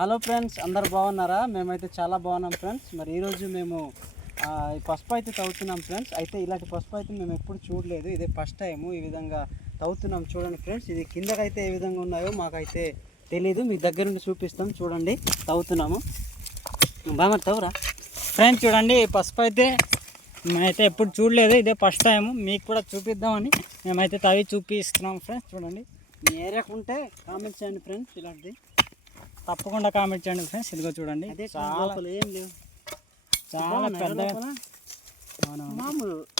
Hello friends, అందరు బాగున్నారా? మేమైతే చాలా బాగున్నాం ఫ్రెండ్స్. మరి ఈరోజు మేము ఈ పసుపు అయితే తవ్వుతున్నాం ఫ్రెండ్స్. అయితే ఇలాంటి పసుపు అయితే మేము ఎప్పుడు చూడలేదు, ఇదే ఫస్ట్ టైము ఈ విధంగా తవ్వుతున్నాం. చూడండి ఫ్రెండ్స్, ఇది కిందకైతే ఏ విధంగా ఉన్నాయో మాకైతే తెలీదు, మీ దగ్గర నుండి చూపిస్తాం. చూడండి, తవ్వుతున్నాము. బాగా తవ్వురా ఫ్రెండ్స్. చూడండి, ఈ పసుపు అయితే మేమైతే ఎప్పుడు చూడలేదు, ఇదే ఫస్ట్ టైము. మీకు కూడా చూపిద్దామని మేమైతే తవ్వి చూపిస్తున్నాం ఫ్రెండ్స్. చూడండి, మీ ఏరియాకు ఉంటే కామెంట్స్ చేయండి ఫ్రెండ్స్. ఇలాంటిది తప్పకుండా కామెంట్ చేయండి ఫ్రెండ్స్. ఇదిగో చూడండి, చాలా ఏం లేవు, చాలా పెద్ద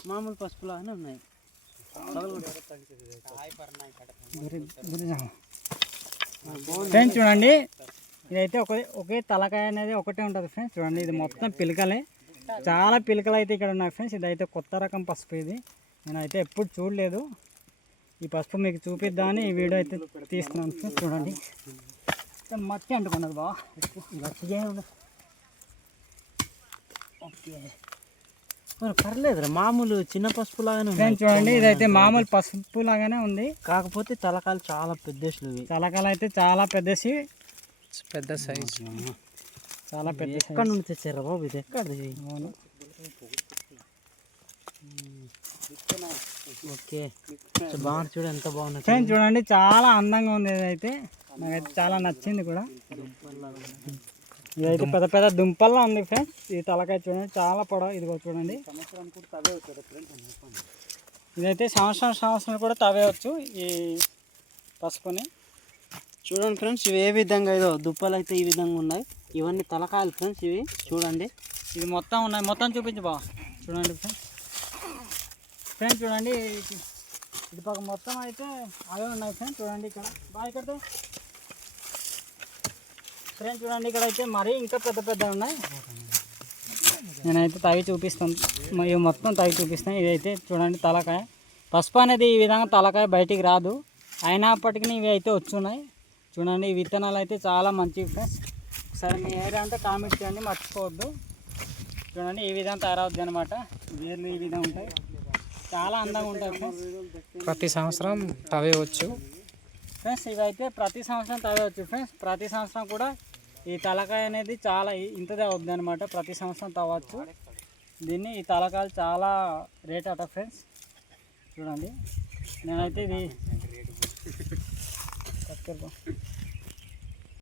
మామూలు పసుపులాగానే ఉన్నాయి. ఫ్రెండ్స్ చూడండి, ఇదైతే ఒకే తలకాయ అనేది ఒకటే ఉంటుంది ఫ్రెండ్స్. చూడండి, ఇది మొత్తం పిలకలే, చాలా పిలకలు అయితే ఇక్కడ ఉన్నాయి ఫ్రెండ్స్. ఇదైతే కొత్త రకం పసుపు, ఇది నేనైతే ఎప్పుడు చూడలేదు. ఈ పసుపు మీకు చూపిద్దామని ఈ వీడియో అయితే తీస్తున్నాను ఫ్రెండ్స్. చూడండి, మట్టి అంటుకున్నది బా, ఓకే పర్లేదురా, మామూలు చిన్న పసుపు లాగానే ఉంది. చూడండి, ఇదైతే మామూలు పసుపు లాగానే ఉంది, కాకపోతే తలకాయలు చాలా పెద్దవి. తలకాయలు అయితే చాలా పెద్దసి, పెద్ద సైజు, చాలా పెద్ద. ఎక్కడ నుండి తెచ్చారా బాబు? ఇది ఎక్కడిది? అవును, ఓకే బాగుంది. చూడండి ఎంత బాగుంది ఫ్రెండ్స్. చూడండి, చాలా అందంగా ఉంది. ఇదైతే నాకైతే చాలా నచ్చింది కూడా. ఇదైతే పెద్ద పెద్ద దుంపల్లా ఉంది ఫ్రెండ్స్. ఈ తలకాయ చూడండి, చాలా పొడవు. ఇదిగో చూడండి, ఇదైతే సంవత్సరం కూడా తవ్వేయచ్చు ఈ పసుపుని. చూడండి ఫ్రెండ్స్, ఇవి ఏ విధంగా ఏదో దుప్పలు అయితే ఈ విధంగా ఉన్నాయి. ఇవన్నీ తలకాయలు ఫ్రెండ్స్. ఇవి చూడండి, ఇది మొత్తం ఉన్నాయి. మొత్తం చూపించు బా. చూడండి ఫ్రెండ్స్ చూడండి, ఇది పక్క మొత్తం అయితే అవే ఉన్నాయి ఫ్రెండ్స్. చూడండి ఇక్కడ బాగా, ఇక్కడ ఫ్రెండ్స్ చూడండి, ఇక్కడ అయితే మరీ ఇంకా పెద్ద పెద్ద ఉన్నాయి. నేనైతే తవ్వి చూపిస్తాను, ఇవి మొత్తం తవ్వి చూపిస్తాను. ఇదైతే చూడండి తలకాయ పసుపు అనేది ఈ విధంగా తలకాయ బయటికి రాదు, అయినప్పటికీ ఇవి అయితే వచ్చున్నాయి. చూడండి, ఈ విత్తనాలు అయితే చాలా మంచివి ఫ్రెండ్స్. ఒకసారి మీ ఏరియా అంటే కామెంట్ చేయండి, మర్చిపోవద్దు. చూడండి, ఈ విధంగా తయారవుద్ది అనమాట. వేర్లు ఈ విధంగా ఉంటాయి, చాలా అందంగా ఉంటాయి ఫ్రెండ్స్. ప్రతి సంవత్సరం తవ్వేయవచ్చు ఫ్రెండ్స్. ఇవైతే ప్రతి సంవత్సరం తవ్వేయచ్చు ఫ్రెండ్స్. ప్రతి సంవత్సరం కూడా ఈ తలకాయ అనేది చాలా ఇంతదే అవుద్ది అనమాట. ప్రతి సంవత్సరం తవ్వచ్చు దీన్ని. ఈ తలకాయలు చాలా రేట్ అట ఫ్రెండ్స్. చూడండి, నేనైతే ఇది